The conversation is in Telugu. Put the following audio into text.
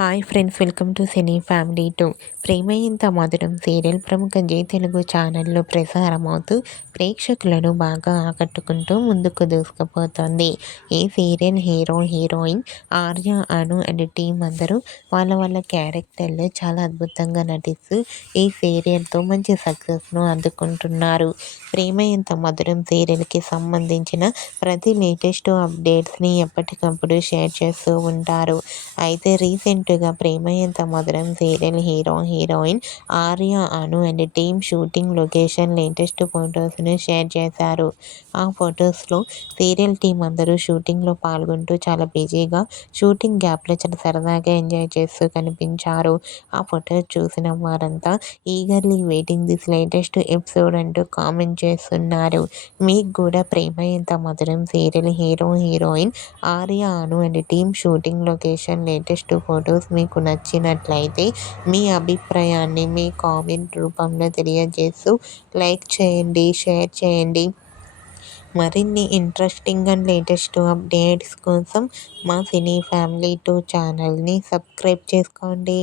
Hi friends, welcome to cine family 2. ప్రేమ ఇంత మధురం సీరియల్ ప్రముఖ జీ తెలుగు ఛానల్లో ప్రసారమవుతూ ప్రేక్షకులను బాగా ఆకట్టుకుంటూ ముందుకు దూసుకుపోతోంది. ఈ serial hero heroine Arya, Anu and team అందరూ వాళ్ళ క్యారెక్టర్లో చాలా అద్భుతంగా నటిస్తూ ఈ సీరియల్తో మంచి సక్సెస్ను అందుకుంటున్నారు. ప్రేమ ఇంత మధురం సీరియల్కి సంబంధించిన ప్రతి లేటెస్ట్ అప్డేట్స్ని ఎప్పటికప్పుడు షేర్ చేస్తూ ఉంటారు. అయితే రీసెంట్గా Prema Entha Madhuram serial hero heroine Arya, Anu and team shooting location latest ఫొటోస్ను షేర్ చేశారు. ఆ ఫొటోస్లో సీరియల్ టీం అందరూ షూటింగ్లో పాల్గొంటూ చాలా బిజీగా షూటింగ్ గ్యాప్లో చాలా సరదాగా ఎంజాయ్ చేస్తూ కనిపించారు. ఆ ఫొటోస్ చూసిన వారంతా eagerly waiting this latest episode అంటూ కామెంట్ చేస్తున్నారు. మీకు కూడా ప్రేమ Entha Madhuram serial hero heroine Arya, Anu and team shooting location latest photos మీకు నచ్చినట్లయితే మీ అభిప్రాయాన్ని మీ కామెంట్ రూపంలో తెలియజేస్తూ లైక్ చేయండి, షేర్ చేయండి. మరిన్ని ఇంట్రెస్టింగ్ అండ్ లేటెస్ట్ అప్డేట్స్ కోసం మా సినీ ఫ్యామిలీ 2 ఛానల్ని సబ్స్క్రైబ్ చేసుకోండి.